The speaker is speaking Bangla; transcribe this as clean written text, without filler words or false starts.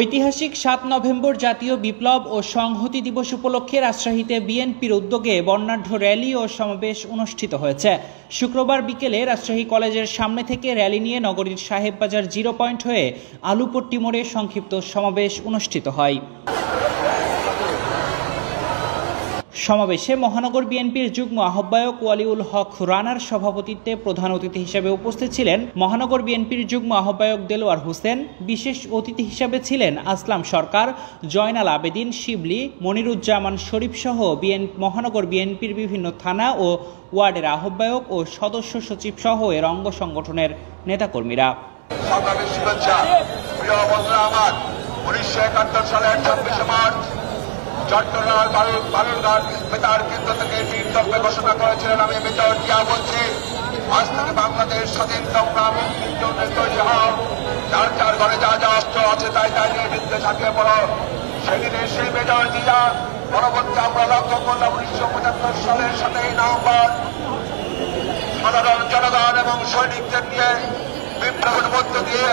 ঐতিহাসিক ৭ নভেম্বর জাতীয় বিপ্লব ও সংহতি দিবস উপলক্ষে রাজশাহীতে বিএনপির উদ্যোগে বর্ণাঢ্য র্যালি ও সমাবেশ অনুষ্ঠিত হয়েছে। শুক্রবার বিকেলে রাজশাহী কলেজের সামনে থেকে র্যালি নিয়ে নগরীর সাহেববাজার জিরো পয়েন্ট হয়ে আলুপট্টি মোড়ে সংক্ষিপ্ত সমাবেশ অনুষ্ঠিত হয়। সমাবেশে মহানগর বিএনপির যুগ্ম আহ্বায়ক ওয়ালিউল হক রানার সভাপতিত্বে প্রধান অতিথি হিসেবে উপস্থিত ছিলেন মহানগর বিএনপির যুগ্ম আহ্বায়ক দেলোয়ার হোসেন। বিশেষ অতিথি হিসেবে ছিলেন আসলাম সরকার, জয়নাল আবেদিন শিবলি, মনিরুজ্জামান শরীফ সহ মহানগর বিএনপির বিভিন্ন থানা ও ওয়ার্ডের আহ্বায়ক ও সদস্য সচিব সহ এর অঙ্গ সংগঠনের নেতাকর্মীরা। চট্টগ্রাম বালুরঘাট বেতার কেন্দ্র থেকে বীরত্বে ঘোষণা করেছিলেন, আমি মেজর জিয়া বলছি, আজ থেকে বাংলাদেশ স্বাধীন সংগ্রাম মুক্তির জন্য তৈরি হও, যার যার ঘরে যা যা অস্ত্র আছে তাই তাই নিয়ে যুদ্ধে ঝাঁপিয়ে পড়ো। সেদিনে সেই মেজর জিয়া পরবর্তী আমরা লক্ষ্য করলাম 1975 সালের 7 নভেম্বর সাধারণ জনগণ এবং সৈনিকদের নিয়ে বিপ্লবের মধ্য দিয়ে